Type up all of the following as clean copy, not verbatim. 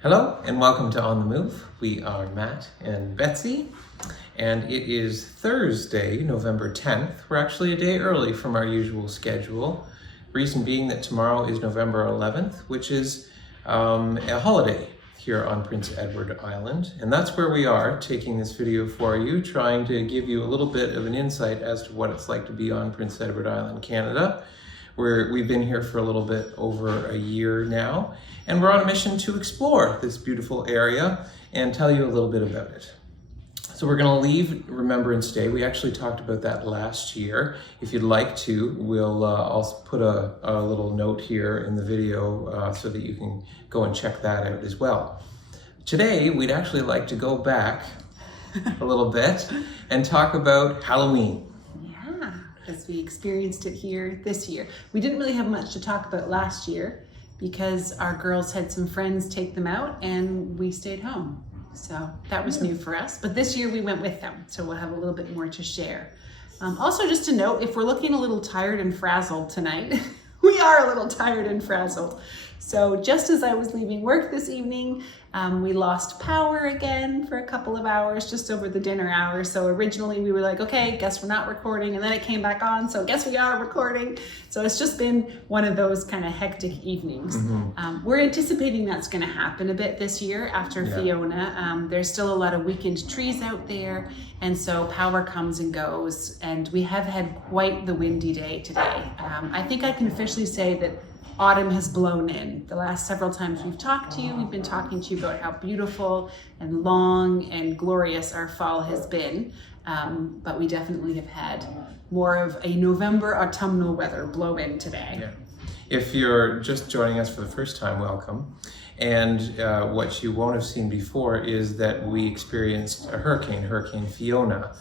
Hello and welcome to On the Move. We are Matt and Betsy, and it is Thursday, November 10th. We're actually a day early from our usual schedule. Reason being that tomorrow is November 11th, which is a holiday here on Prince Edward Island. And that's where we are taking this video for you, trying to give you a little bit of an insight as to what it's like to be on Prince Edward Island, Canada. We've been here for a little bit over a year now, and we're on a mission to explore this beautiful area and tell you a little bit about it. So we're going to leave Remembrance Day. We actually talked about that last year. If you'd like to, I'll put a little note here in the video so that you can go and check that out as well. Today, we'd actually like to go back a little bit and talk about Halloween. As we experienced it here this year. We didn't really have much to talk about last year because our girls had some friends take them out and we stayed home. So that was new for us, but this year we went with them. So we'll have a little bit more to share. Also just to note, if we're looking a little tired and frazzled tonight, we are a little tired and frazzled. So just as I was leaving work this evening, we lost power again for a couple of hours just over the dinner hour. So originally we were like, okay, guess we're not recording. And then it came back on, so guess we are recording. So it's just been one of those kind of hectic evenings. We're anticipating that's going to happen a bit this year after Fiona. There's still a lot of weekend trees out there. And so power comes and goes. And we have had quite the windy day today. I think I can officially say that autumn has blown in. The last several times we've talked to you, we've been talking to you about how beautiful and long and glorious our fall has been. But we definitely have had more of a November autumnal weather blow in today. Yeah. If you're just joining us for the first time, welcome. And what you won't have seen before is that we experienced a Hurricane Fiona,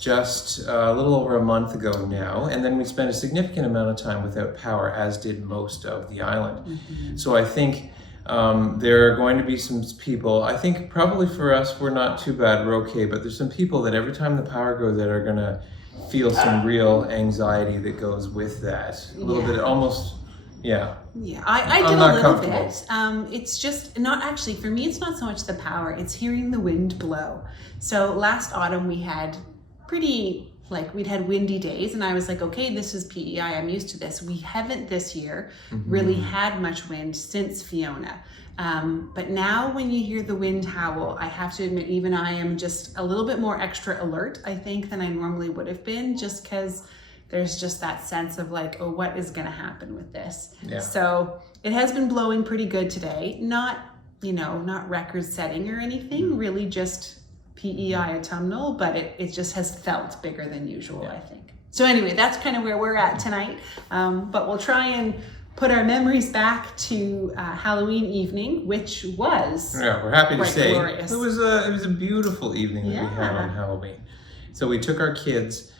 just a little over a month ago now, and then we spent a significant amount of time without power, as did most of the island. So I think there are going to be some people, I think probably for us we're not too bad, we're okay, but there's some people that every time the power goes out are gonna feel some real anxiety that goes with that. A little bit, almost, I did a little bit. It's just not actually, for me, it's not so much the power, it's hearing the wind blow. So last autumn we had we'd had windy days and I was like, okay, this is PEI, I'm used to this. We haven't this year really had much wind since Fiona. But now when you hear the wind howl, I have to admit, even I am just a little bit more extra alert, I think, than I normally would have been, just because there's just that sense of like, oh, what is gonna happen with this? So it has been blowing pretty good today. Not record setting or anything, really just PEI autumnal, but it just has felt bigger than usual, I think. So anyway, that's kind of where we're at tonight. But we'll try and put our memories back to Halloween evening, which was we're happy to say glorious. It was a beautiful evening that we had on Halloween. So we took our kids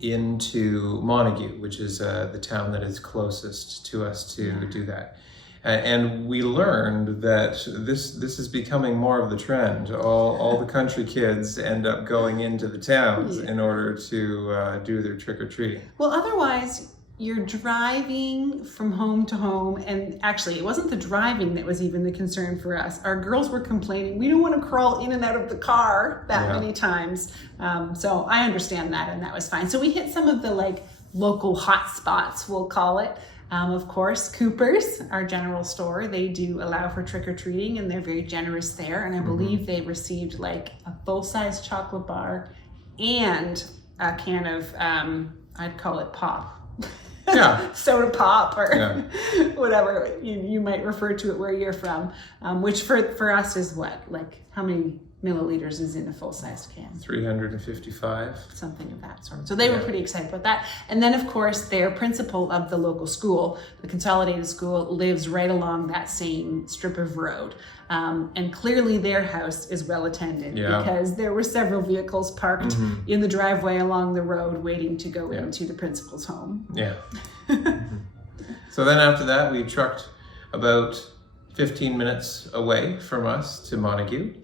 into Montague, which is the town that is closest to us to do that. And we learned that this is becoming more of the trend. All the country kids end up going into the towns in order to do their trick-or-treating. Well, otherwise, you're driving from home to home, and actually, it wasn't the driving that was even the concern for us. Our girls were complaining, we don't want to crawl in and out of the car that many times. So I understand that, and that was fine. So we hit some of the local hot spots, we'll call it. Of course, Cooper's, our general store, they do allow for trick-or-treating and they're very generous there. And I believe they received a full-size chocolate bar and a can of, I'd call it pop. Soda pop or whatever you might refer to it where you're from, which for us is what? How many milliliters is in a full-size can? 355. Something of that sort. So they were pretty excited about that. And then, of course, their principal of the local school, the consolidated school, lives right along that same strip of road. And clearly their house is well attended because there were several vehicles parked in the driveway along the road waiting to go into the principal's home. So then after that, we trucked about 15 minutes away from us to Montague.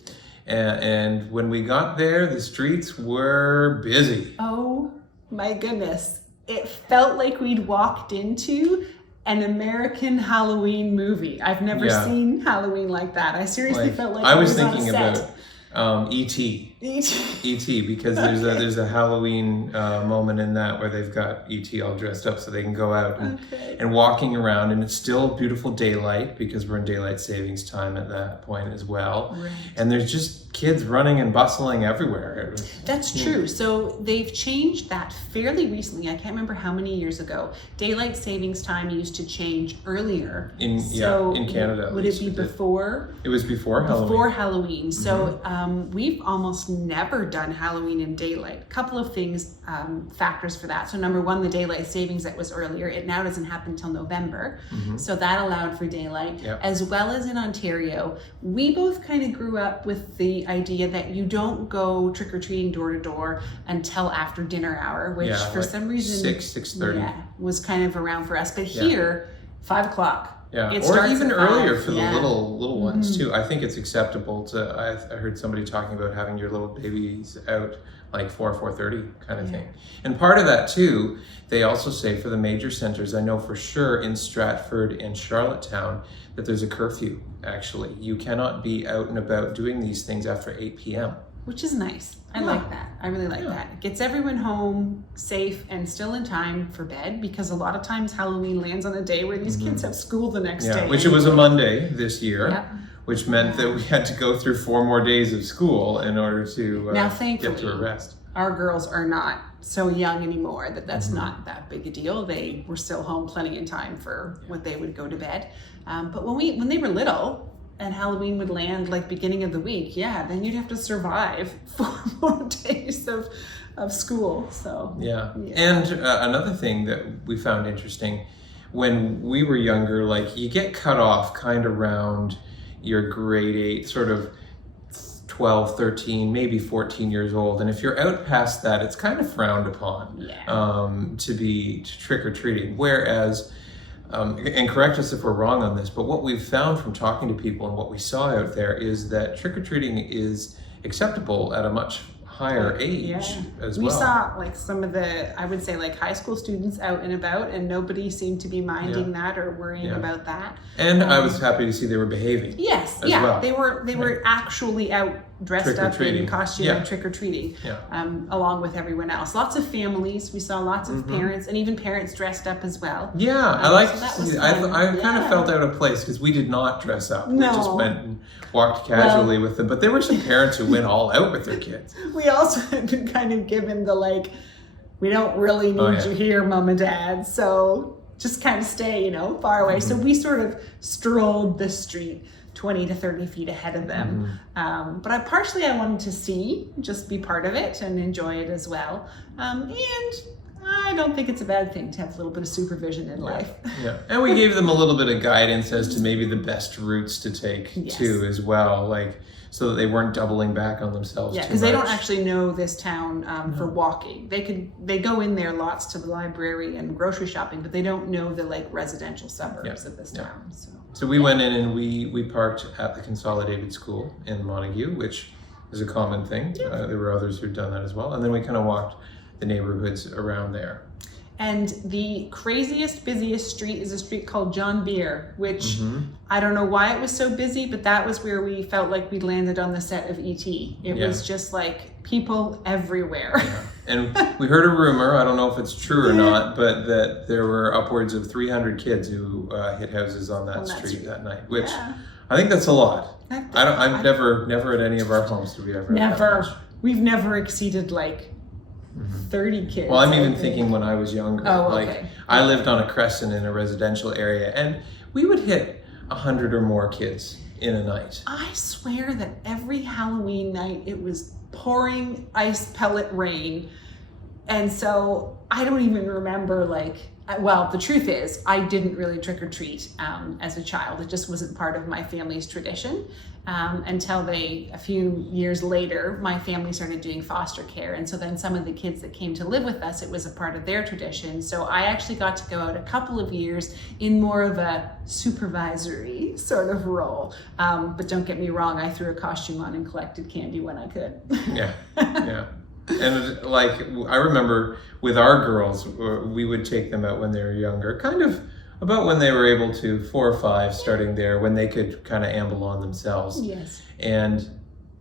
And when we got there, the streets were busy. Oh my goodness. It felt like we'd walked into an American Halloween movie. I've never seen Halloween like that. I seriously felt like I was on a thinking set. about E.T. E.T. because there's a Halloween moment in that where they've got E.T. all dressed up so they can go out and walking around, and it's still beautiful daylight because we're in daylight savings time at that point as well. Right. And there's just kids running and bustling everywhere. That's true. So they've changed that fairly recently. I can't remember how many years ago. Daylight savings time used to change earlier. In Canada. Would it be before? It was before Halloween. Before Halloween. So we've almost never done Halloween in daylight. A couple of things, factors for that. So number one, the daylight savings that was earlier, it now doesn't happen until November. So that allowed for daylight. As well as in Ontario, we both kind of grew up with the idea that you don't go trick-or-treating door to door until after dinner hour, which for some reason 6:30 was kind of around for us. But here, 5 o'clock. Yeah, it or even earlier 5. for the little ones too. I think it's acceptable to. I heard somebody talking about having your little babies out like 4:30 kind of thing. And part of that too, they also say for the major centers. I know for sure in Stratford and Charlottetown that there's a curfew. Actually, you cannot be out and about doing these things after 8 p.m. Which is nice. I like that. I really like that. It gets everyone home safe and still in time for bed, because a lot of times Halloween lands on a day where these kids have school the next day. Which it was a Monday this year, which meant that we had to go through 4 more days of school in order to now, get to a rest. Our girls are not so young anymore that's not that big a deal. They were still home plenty in time for when they would go to bed. But when they were little, and Halloween would land like beginning of the week, then you'd have to survive 4 more days of school. So And another thing that we found interesting, when we were younger, like you get cut off kind of around your grade 8, sort of 12, 13, maybe 14 years old. And if you're out past that, it's kind of frowned upon to be trick-or-treating. Whereas and correct us if we're wrong on this, but what we've found from talking to people and what we saw out there is that trick-or-treating is acceptable at a much higher age as well. We saw like some of the, I would say like high school students out and about, and nobody seemed to be minding that or worrying about that. And I was happy to see they were behaving. Yes, well. they were actually out dressed up in costume and trick-or-treating along with everyone else. Lots of families, we saw lots of parents, and even parents dressed up as well. I like I kind of felt out of place because we did not dress up. We just went and walked casually with them, but there were some parents who went all out with their kids. We also had been kind of given the like, we don't really need you here, mom and dad, so just kind of stay, far away. So we sort of strolled the street 20 to 30 feet ahead of them. But I wanted to see, just be part of it and enjoy it as well. And I don't think it's a bad thing to have a little bit of supervision in life. And we gave them a little bit of guidance as to maybe the best routes to take too as well, like so that they weren't doubling back on themselves too much. Because they don't actually know this town for walking. They go in there lots to the library and grocery shopping, but they don't know the like residential suburbs of this town. So we went in and we parked at the Consolidated School in Montague, which is a common thing. There were others who'd done that as well. And then we kind of walked the neighborhoods around there. And the craziest, busiest street is a street called John Beer, which I don't know why it was so busy, but that was where we felt like we landed on the set of E.T. It was just like people everywhere. And we heard a rumor, I don't know if it's true or not, but that there were upwards of 300 kids who hit houses on that street that night, which I think that's a lot. I've never at any of our homes did we ever. Never. We've never exceeded like 30 kids. Well, I'm even thinking when I was younger. I lived on a crescent in a residential area, and we would hit 100 or more kids in a night. I swear that every Halloween night it was pouring ice pellet rain, and so I don't even remember well, the truth is I didn't really trick or treat as a child. It just wasn't part of my family's tradition until a few years later, my family started doing foster care. And so then some of the kids that came to live with us, it was a part of their tradition. So I actually got to go out a couple of years in more of a supervisory sort of role. But don't get me wrong, I threw a costume on and collected candy when I could. And like, I remember with our girls, we would take them out when they were younger, kind of about when they were able to, 4 or 5, starting there, when they could kind of amble on themselves. Yes. And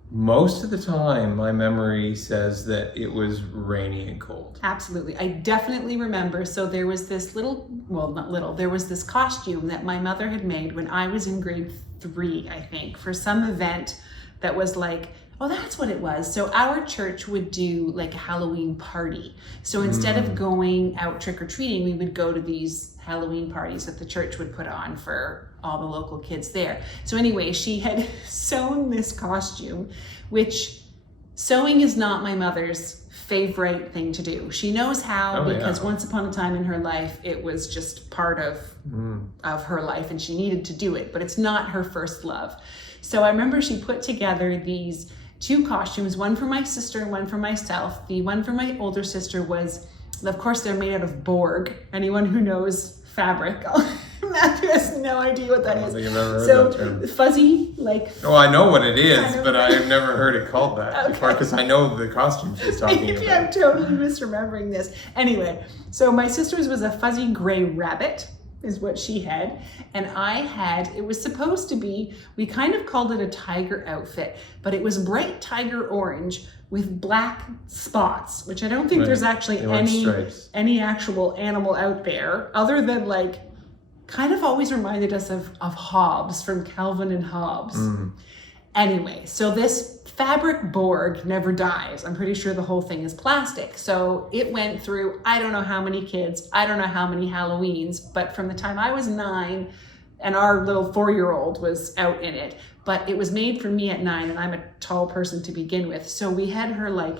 most of the time, my memory says that it was rainy and cold. Absolutely. I definitely remember. So there was this there was this costume that my mother had made when I was in grade 3, I think, for some event that was like, oh, that's what it was. So our church would do like a Halloween party. So instead of going out trick-or-treating, we would go to these Halloween parties that the church would put on for all the local kids there. So anyway, she had sewn this costume, which sewing is not my mother's favorite thing to do. She knows how because once upon a time in her life, it was just part of her life and she needed to do it, but it's not her first love. So I remember she put together these 2 costumes, one for my sister and one for myself. The one for my older sister was, of course, they're made out of Borg. Anyone who knows fabric, Matthew has no idea what that is. I don't think I've ever heard that term. Fuzzy, like. Oh, I know what it is, but I've never heard it called that before because I know the costume she's talking about. I'm totally misremembering this. Anyway, so my sister's was a fuzzy gray rabbit, is what she had, and I had, it was supposed to be, we kind of called it a tiger outfit, but it was bright tiger orange with black spots, which I don't think there's actually any actual animal out there other than like, kind of always reminded us of Hobbes from Calvin and Hobbes. Anyway, so this fabric Borg never dies. I'm pretty sure the whole thing is plastic. So it went through, I don't know how many kids, I don't know how many Halloweens, but from the time I was 9 and our little 4-year-old was out in it, but it was made for me at 9 and I'm a tall person to begin with. So we had her like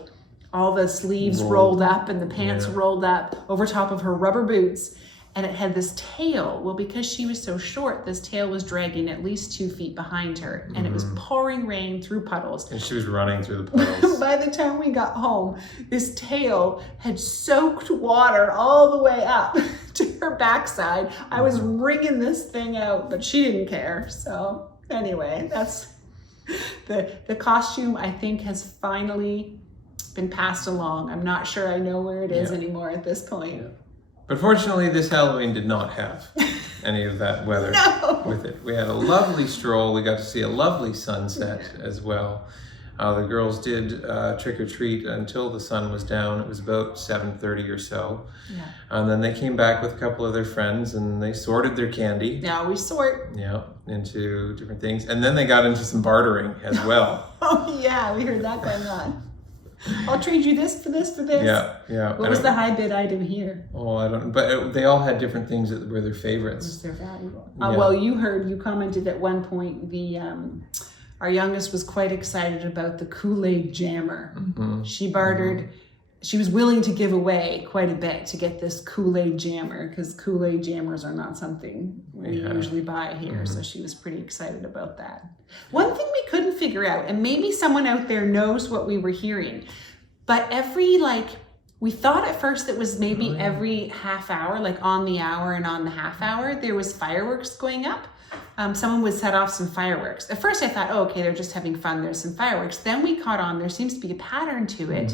all the sleeves rolled up and the pants rolled up over top of her rubber boots. And it had this tail. Well, because she was so short, this tail was dragging at least 2 feet behind her. And it was pouring rain through puddles. And she was running through the puddles. By the time we got home, this tail had soaked water all the way up to her backside. I was wringing this thing out, but she didn't care. So anyway, that's the costume, I think, has finally been passed along. I'm not sure I know where it is anymore at this point. Yeah. But fortunately, this Halloween did not have any of that weather with it. We had a lovely stroll. We got to see a lovely sunset as well. The girls did trick-or-treat until the sun was down. It was about 7:30 or so. Yeah. And then they came back with a couple of their friends and they sorted their candy. Now we sort. Yeah, into different things. And then they got into some bartering as well. Oh yeah, we heard that going on. I'll trade you this for this for this. Yeah. What was the high bid item here? Oh, I don't. But they all had different things that were their favorites. They're valuable. Well, you commented at one point our youngest was quite excited about the Kool-Aid jammer. She bartered. She was willing to give away quite a bit to get this Kool-Aid jammer because Kool-Aid jammers are not something we usually buy here. So she was pretty excited about that. One thing we couldn't figure out, and maybe someone out there knows what we were hearing, but we thought at first it was maybe every half hour, like on the hour and on the half hour, there was fireworks going up. Someone would set off some fireworks. At first I thought, oh, okay, they're just having fun. There's some fireworks. Then we caught on, there seems to be a pattern to it.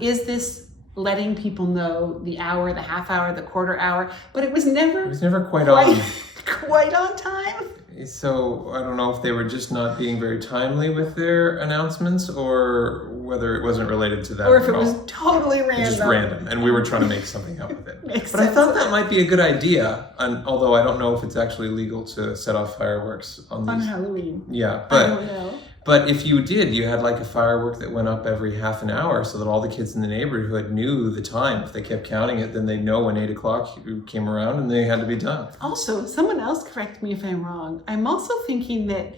Is this letting people know the hour, the half hour, the quarter hour? But it was never quite on. Quite on time. So I don't know if they were just not being very timely with their announcements or whether it wasn't related to that. Or if it was totally random. Just random, and we were trying to make something up with it. But I thought that might be a good idea, although I don't know if it's actually legal to set off fireworks on Halloween. Yeah, I don't know. But if you did, you had like a firework that went up every half an hour so that all the kids in the neighborhood knew the time. If they kept counting it, then they'd know when 8 o'clock came around and they had to be done. Also, someone else correct me if I'm wrong. I'm also thinking that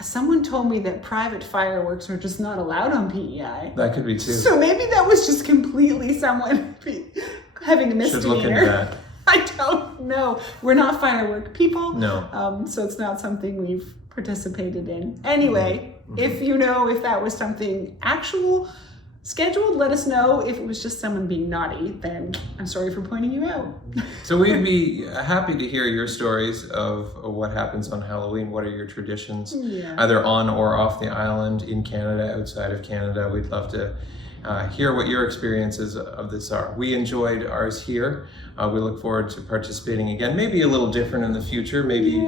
someone told me that private fireworks are just not allowed on PEI. That could be too. So maybe that was just completely someone having a misdemeanor. Should look into that. I don't know. We're not firework people. No. So it's not something we've participated in. Anyway, if you know if that was something actual scheduled, let us know. If it was just someone being naughty, then I'm sorry for pointing you out. So we'd be happy to hear your stories of what happens on Halloween. What are your traditions, either on or off the island, in Canada, outside of Canada? We'd love to hear what your experiences of this are. We enjoyed ours here. We look forward to participating again, maybe a little different in the future, maybe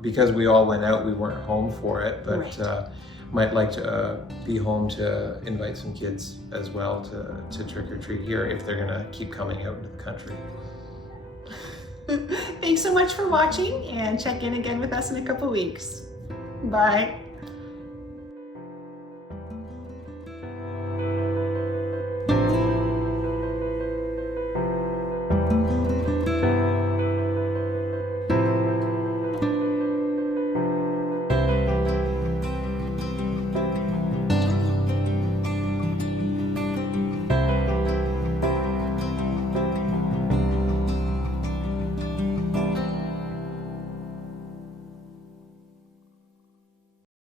because we all went out, we weren't home for it, but Right. might like to be home to invite some kids as well to trick or treat here if they're gonna keep coming out into the country. Thanks so much for watching, and check in again with us in a couple weeks. Bye.